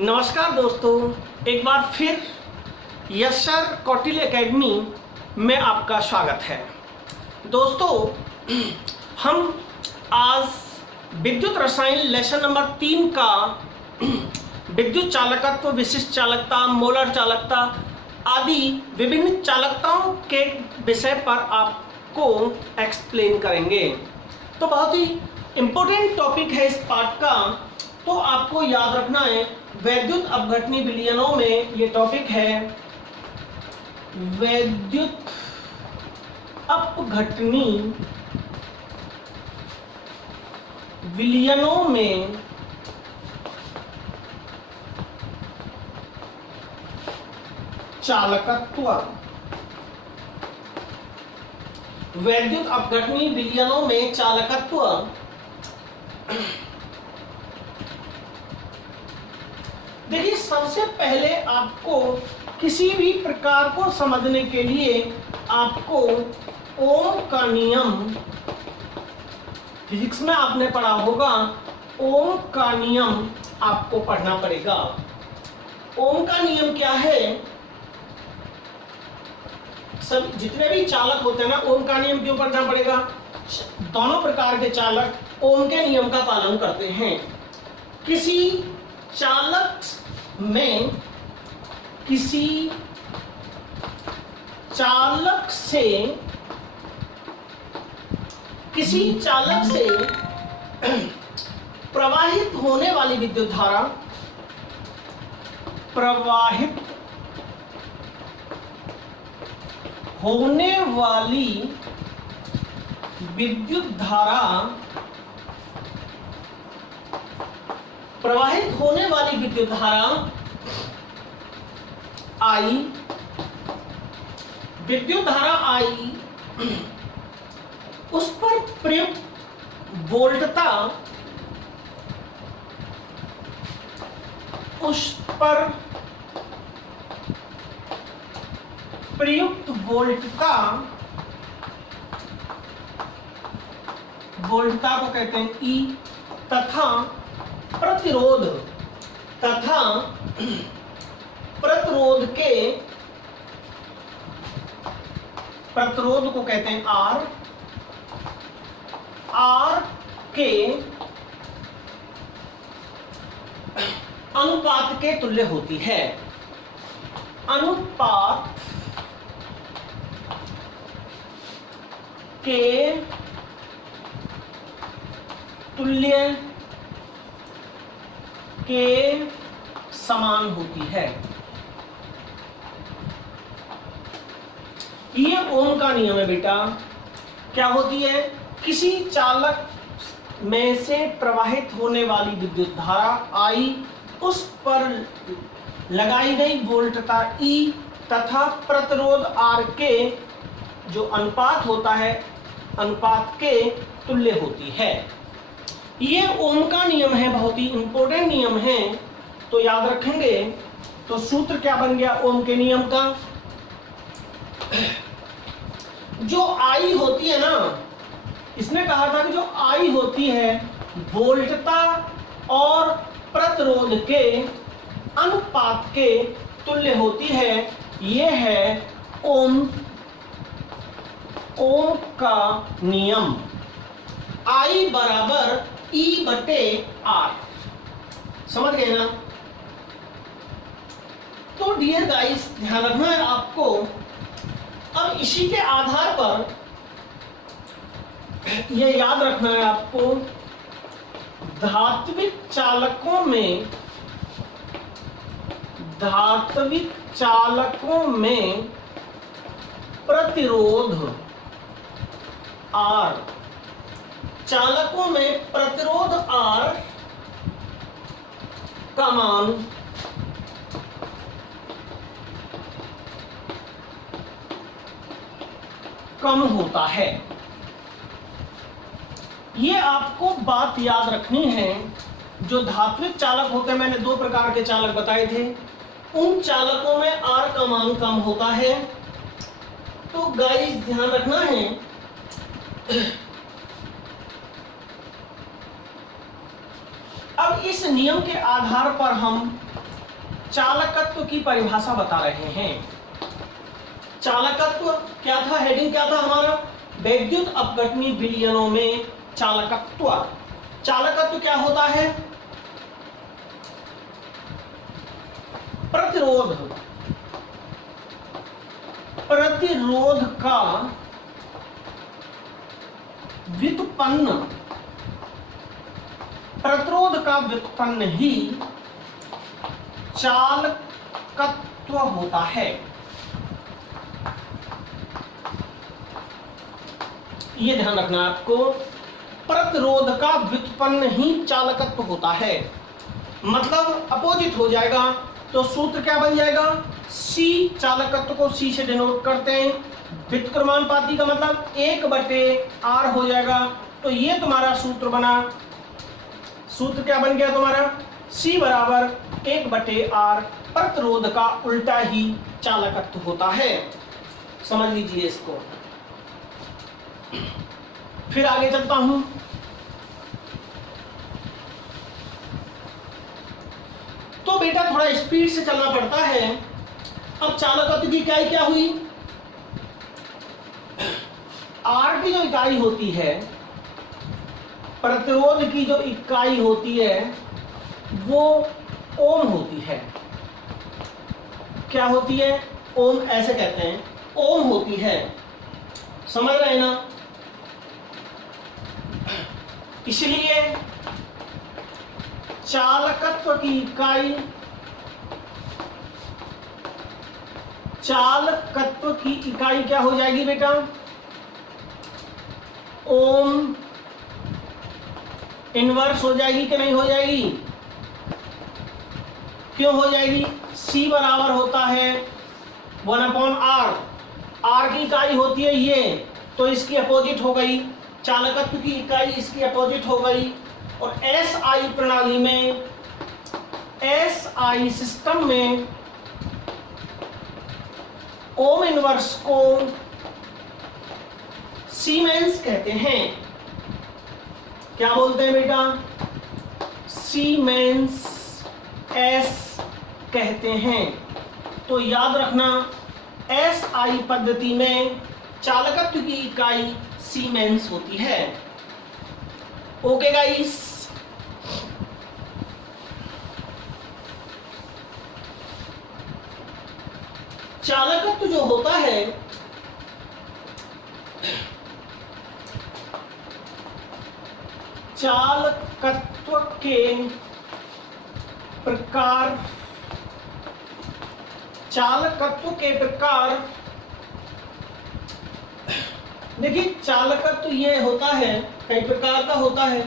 नमस्कार दोस्तों, एक बार फिर यश सर कौटिल्य एकेडमी में आपका स्वागत है। दोस्तों, हम आज विद्युत रसायन लेसन नंबर 3 का विद्युत चालकत्व, विशिष्ट चालकता, मोलर चालकता आदि विभिन्न चालकताओं के विषय पर आपको एक्सप्लेन करेंगे। तो बहुत ही इम्पोर्टेंट टॉपिक है इस पार्ट का, तो आपको याद रखना है। वैद्युत अपघटनी विलयनों में ये टॉपिक है, वैद्युत अपघटनी विलयनों में चालकत्व, वैद्युत अपघटनी विलयनों में चालकत्व। देखिए, सबसे पहले आपको किसी भी प्रकार को समझने के लिए आपको ओम का नियम, फिजिक्स में आपने पढ़ा होगा, ओम का नियम आपको पढ़ना पड़ेगा। ओम का नियम क्या है? सब जितने भी चालक होते हैं ना, ओम का नियम क्यों पढ़ना पड़ेगा? दोनों प्रकार के चालक ओम के नियम का पालन करते हैं। किसी चालक से प्रवाहित होने वाली विद्युत धारा, प्रवाहित होने वाली विद्युत धारा, प्रवाहित होने वाली विद्युत धारा I, विद्युत धारा I, उस पर प्रयुक्त वोल्टता, उस पर प्रयुक्त वोल्टता, वोल्टता को कहते हैं E, तथा प्रतिरोध, तथा प्रतिरोध को कहते हैं R, R के अनुपात के तुल्य होती है। अनुपात के तुल्य के समान होती है। ये ओम का नियम है बेटा। क्या होती है? किसी चालक में से प्रवाहित होने वाली विद्युत धारा I, उस पर लगाई गई वोल्टता E तथा प्रतिरोध R के जो अनुपात होता है, अनुपात के तुल्य होती है। ये ओम का नियम है, बहुत ही इंपॉर्टेंट नियम है, तो याद रखेंगे। तो सूत्र क्या बन गया ओम के नियम का? जो I होती है ना, इसने कहा था कि जो I होती है वोल्टता और प्रतिरोध के अनुपात के तुल्य होती है। ये है ओम का नियम। I बराबर E बटे R। समझ गए ना? तो डियर गाइस, ध्यान रखना है आपको। अब इसी के आधार पर यह याद रखना है आपको, धात्विक चालकों में प्रतिरोध R, चालकों में प्रतिरोध R का मान कम होता है। ये आपको बात याद रखनी है। जो धात्विक चालक होते हैं, मैंने 2 प्रकार के चालक बताए थे, उन चालकों में R का मान कम होता है। तो गाइस ध्यान रखना है, अब इस नियम के आधार पर हम चालकत्व की परिभाषा बता रहे हैं। चालकत्व क्या था, हेडिंग क्या था हमारा, वैद्युत अपघटनी विलयनों में चालकत्व। चालकत्व क्या होता है, प्रतिरोध, प्रतिरोध का व्युत्पन्न, प्रतिरोध का व्युत्पन्न ही चालकत्व होता है। ये ध्यान रखना आपको, प्रतिरोध का व्युत्पन्न ही चालकत्व होता है। मतलब अपोजिट हो जाएगा तो सूत्र क्या बन जाएगा, C, चालकत्व को C से डिनोट करते हैं। व्युत्क्रमानुपाती का मतलब 1/R हो जाएगा। तो ये तुम्हारा सूत्र बना, सूत्र क्या बन गया तुम्हारा, C बराबर 1/R। प्रतिरोध का उल्टा ही चालकत्व होता है, समझ लीजिए इसको। फिर आगे चलता हूं। तो बेटा थोड़ा स्पीड से चलना पड़ता है। अब चालकत्व की इकाई क्या हुई, आर की जो इकाई होती है, प्रतिरोध की जो इकाई होती है वो ओम होती है। क्या होती है, ओम, ऐसे कहते हैं, ओम होती है, समझ रहे हैं ना। इसलिए चालकत्व की इकाई, चालकत्व की इकाई क्या हो जाएगी बेटा, ओम इनवर्स हो जाएगी कि नहीं हो जाएगी, क्यों हो जाएगी, C बराबर होता है 1/R। R की इकाई होती है ये, तो इसकी अपोजिट हो गई, चालकत्व की इकाई इसकी अपोजिट हो गई। और SI प्रणाली में, SI सिस्टम में ओम इनवर्स को सीमेंस कहते हैं। क्या बोलते हैं बेटा, सीमेंस S कहते हैं। तो याद रखना, SI पद्धति में चालकत्व की इकाई सीमेंस होती है। ओके गाइस, चालकत्व जो होता है चालकत्व के प्रकार, चालकत्व के प्रकार, देखिए चालकत्व ये होता है, कई प्रकार का होता है।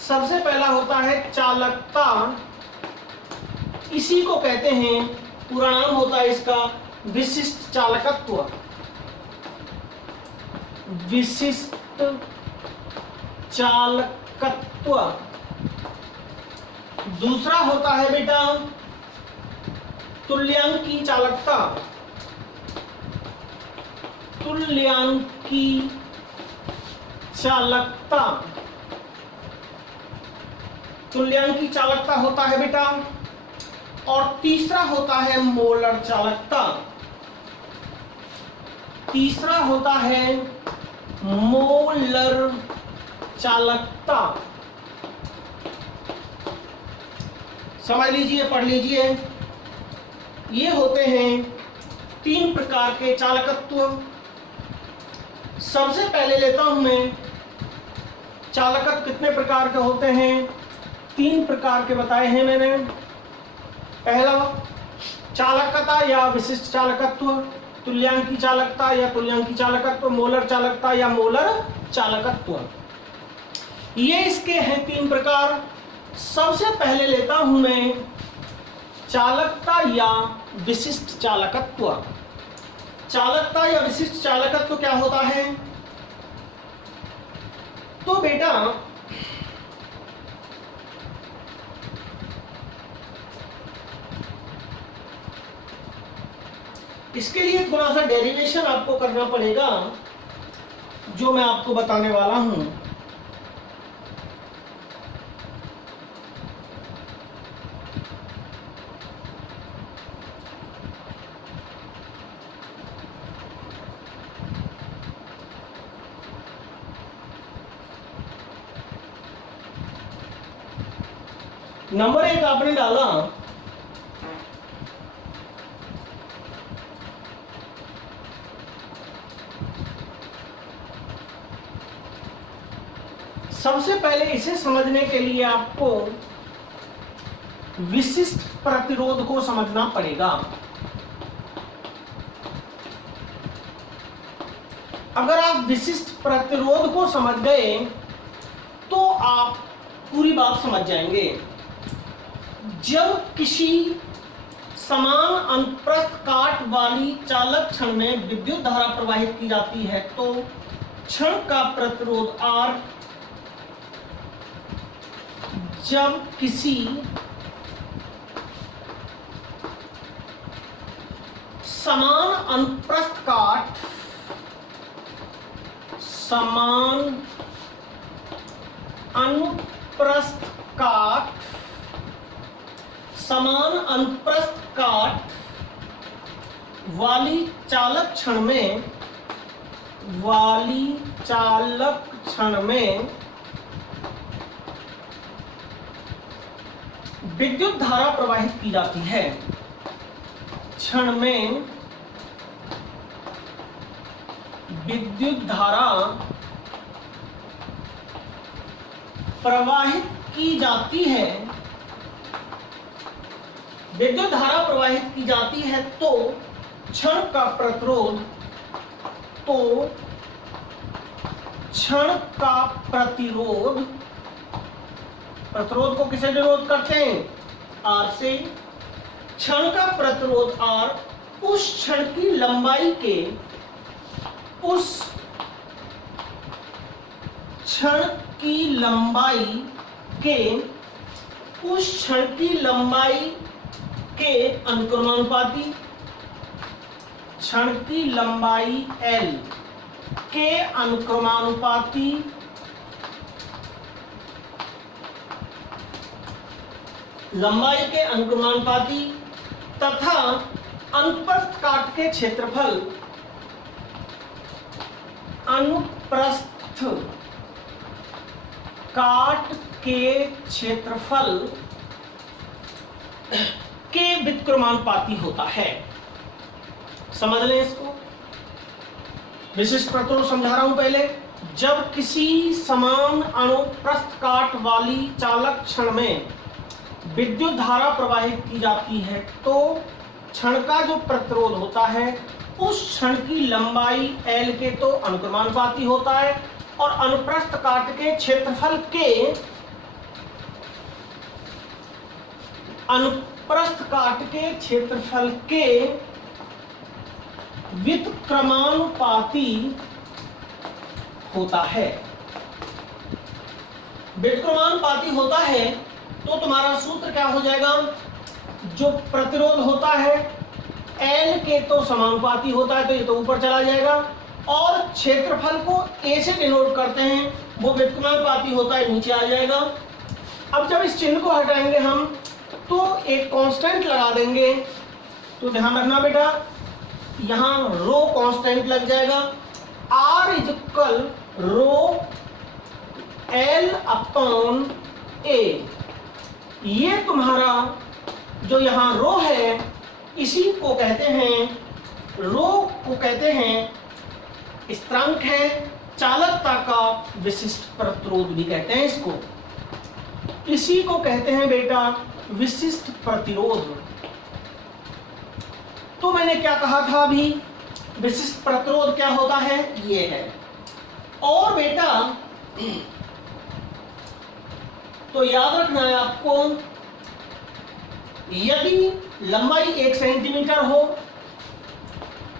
सबसे पहला होता है चालकता, इसी को कहते हैं, पूरा नाम होता है इसका विशिष्ट चालकत्व। विशिष्ट चालकत्व। दूसरा होता है बेटा तुल्यांकी चालकता। तुल्यांकी चालकता, तुल्यांकी चालकता होता है बेटा। और तीसरा होता है मोलर चालकता। तीसरा होता है मोलर चालकता। समझ लीजिए, पढ़ लीजिए, ये होते हैं 3 प्रकार के चालकत्व। सबसे पहले लेता हूं मैं, चालकत्व कितने प्रकार के होते हैं, 3 प्रकार के बताए हैं मैंने। पहला चालकता या विशिष्ट चालकत्व, तुल्यांकी चालकता या तुल्यांकी चालकत्व, मोलर चालकता या मोलर चालकत्व। ये इसके हैं 3 प्रकार। सबसे पहले लेता हूं मैं चालकता या विशिष्ट चालकत्व। चालकता या विशिष्ट चालकत्व क्या होता है, तो बेटा इसके लिए थोड़ा सा डेरिवेशन आपको करना पड़ेगा, जो मैं आपको बताने वाला हूं। नंबर 1 आपने डाला सबसे पहले इसे समझने के लिए आपको विशिष्ट प्रतिरोध को समझना पड़ेगा। अगर आप विशिष्ट प्रतिरोध को समझ गए तो आप पूरी बात समझ जाएंगे। जब किसी समान अनुप्रस्थ काट वाली चालक क्षण में विद्युत धारा प्रवाहित की जाती है तो क्षण का प्रतिरोध R जब किसी समान अनुप्रस्थ काट वाली चालक क्षण में विद्युत धारा प्रवाहित की जाती है। क्षण में विद्युत धारा प्रवाहित की जाती है, विद्युत धारा प्रवाहित की जाती है तो क्षण का प्रतिरोध, प्रतिरोध को किसे विरोध करते हैं? R से। क्षण का प्रतिरोध R उस क्षण की लंबाई के अनुक्रमानुपाती, क्षण की लंबाई L के अनुक्रमानुपाती तथा अनुप्रस्थ काट के क्षेत्रफल के व्युत्क्रमानुपाती होता है। समझ लें इसको। विशिष्ट प्रतिरोध समझा रहा हूं पहले। जब किसी समान अनुप्रस्थ काट वाली चालक क्षण में विद्युत धारा प्रवाहित की जाती है तो क्षण का जो प्रतिरोध होता है उस क्षण की लंबाई L के तो अनुक्रमानुपाती होता है और अनुप्रस्थ काट के क्षेत्रफल के व्युत्क्रमानुपाती होता है। व्युत्क्रमानुपाती होता है तो तुम्हारा सूत्र क्या हो जाएगा? जो प्रतिरोध होता है L के तो समानुपाती होता है तो ये तो ऊपर चला जाएगा और क्षेत्रफल को A से डिनोट करते हैं, वो व्युत्क्रमानुपाती होता है, नीचे आ जाएगा। अब जब इस चिन्ह को हटाएंगे हम तो एक कांस्टेंट लगा देंगे, तो ध्यान रखना बेटा यहां रो कांस्टेंट लग जाएगा। R is equal rho L upon A। ये तुम्हारा जो यहां रो है इसी को कहते हैं स्थिरांक है, चालकता का विशिष्ट प्रतिरोध भी कहते हैं इसको। इसी को कहते हैं बेटा विशिष्ट प्रतिरोध। तो मैंने क्या कहा था अभी? विशिष्ट प्रतिरोध क्या होता है? ये है। और बेटा तो याद रखना है आपको, यदि लंबाई 1 सेंटीमीटर हो,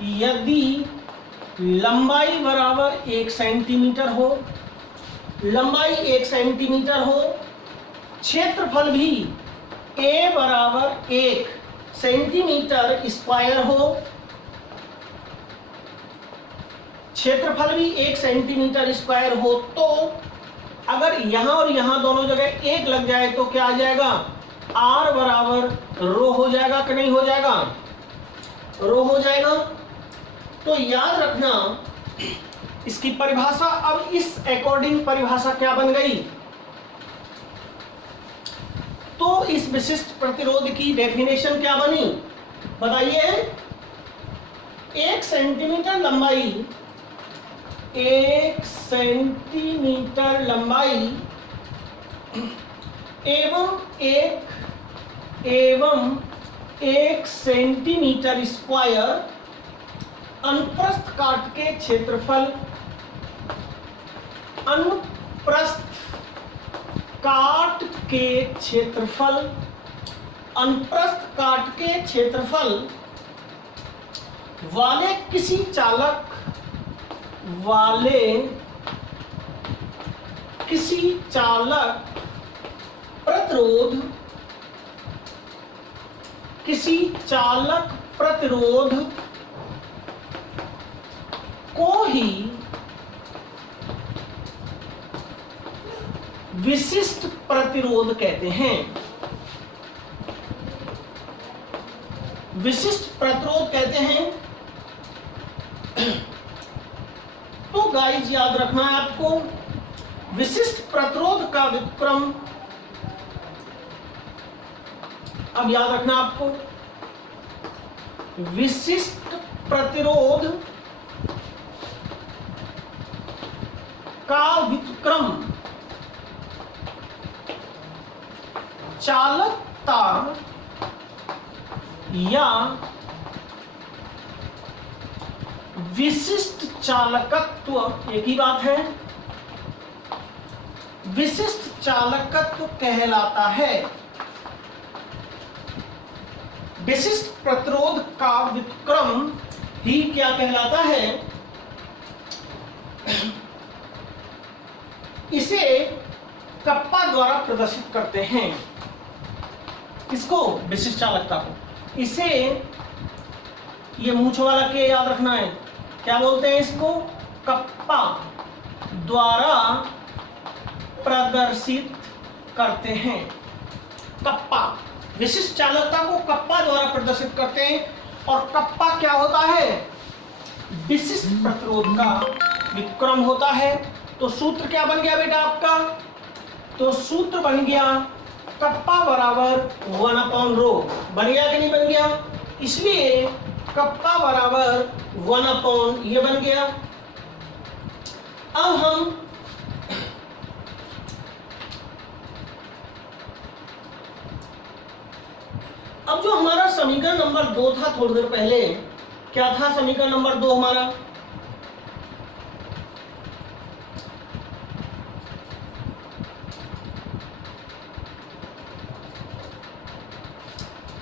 यदि लंबाई बराबर 1 सेंटीमीटर हो, लंबाई 1 सेंटीमीटर हो, क्षेत्रफल भी A बराबर 1 सेंटीमीटर स्क्वायर हो, क्षेत्रफल भी 1 सेंटीमीटर स्क्वायर हो, तो अगर यहां और यहां दोनों जगह 1 लग जाए तो क्या आ जाएगा? R बराबर रो हो जाएगा कि नहीं हो जाएगा? रो हो जाएगा। तो याद रखना इसकी परिभाषा। अब इस अकॉर्डिंग परिभाषा क्या बन गई? तो इस विशिष्ट प्रतिरोध की डेफिनेशन क्या बनी बताइए। 1 सेंटीमीटर लंबाई, 1 सेंटीमीटर लंबाई एवं 1 सेंटीमीटर स्क्वायर अनुप्रस्थ काट के क्षेत्रफल, अनुप्रस्थ काट के क्षेत्रफल, अनुप्रस्थ काट के क्षेत्रफल वाले किसी चालक प्रतिरोध को ही विशिष्ट प्रतिरोध कहते हैं। विशिष्ट प्रतिरोध कहते हैं। तो गाइस याद रखना है आपको, विशिष्ट प्रतिरोध का व्युत्क्रम, अब याद रखना आपको, विशिष्ट प्रतिरोध का व्युत्क्रम चालकता या विशिष्ट चालकत्व, एक ही बात है, विशिष्ट चालकत्व कहलाता है। विशिष्ट प्रतिरोध का व्युत्क्रम ही क्या कहलाता है, इसे कप्पा द्वारा प्रदर्शित करते हैं। किसको? विशिष्ट चालकता को। इसे, ये मूंछ वाला के याद रखना है, क्या बोलते हैं इसको? कप्पा द्वारा प्रदर्शित करते हैं। कप्पा, विशिष्ट चालकता को कप्पा द्वारा प्रदर्शित करते हैं। और कप्पा क्या होता है? विशिष्ट प्रतिरोध का व्युत्क्रम होता है। तो सूत्र क्या बन गया बेटा आपका? तो सूत्र बन गया कप्पा बराबर 1/ρ। बन गया कि नहीं बन गया? इसलिए कप्पा बराबर 1/, ये बन गया। अब जो हमारा समीकरण नंबर 2 था थोड़ी देर पहले, क्या था समीकरण नंबर 2 हमारा?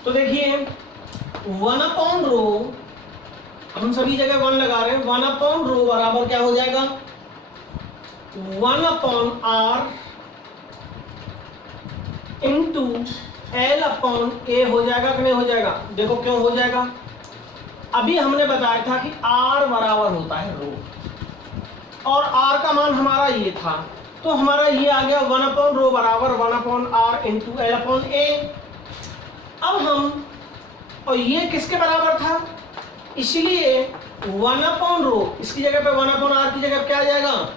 तो देखिए 1/ρ, हम सभी जगह 1 लगा रहे हैं। 1/ρ बराबर क्या हो जाएगा? 1/r इंटू L/A हो जाएगा कि नहीं हो जाएगा? देखो क्यों हो जाएगा, अभी हमने बताया था कि R बराबर होता है रो, और R का मान हमारा ये था, तो हमारा ये आ गया 1/ρ बराबर 1/r इंटू L/A। अब हम, और ये किसके बराबर था, इसलिए 1/ρ इसकी जगह पे 1/r की जगह क्या आ जाएगा?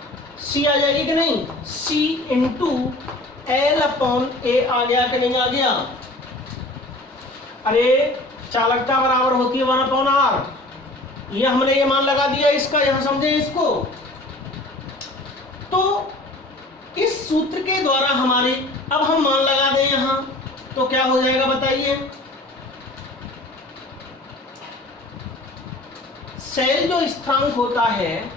C आ जाएगी कि नहीं? C इंटू L/A आ गया कि नहीं आ गया? अरे चालकता बराबर होती है 1/r, ये हमने ये मान लगा दिया इसका, यहां समझे इसको। तो इस सूत्र के द्वारा हमारे, अब हम मान लगा दें यहां, तो क्या हो जाएगा बताइए? सेल जो स्थिरांक होता है,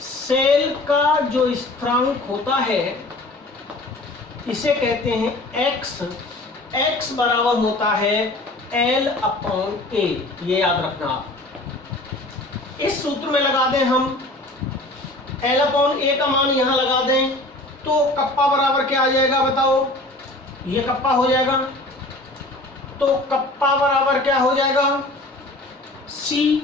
सेल का जो स्थिरांक होता है, इसे कहते हैं x। x बराबर होता है L/A, ये याद रखना आप। इस सूत्र में लगा दें हम, L/A का मान यहां लगा दें, तो कप्पा बराबर क्या आ जाएगा बताओ? ये कप्पा हो जाएगा। तो कप्पा बराबर क्या हो जाएगा? C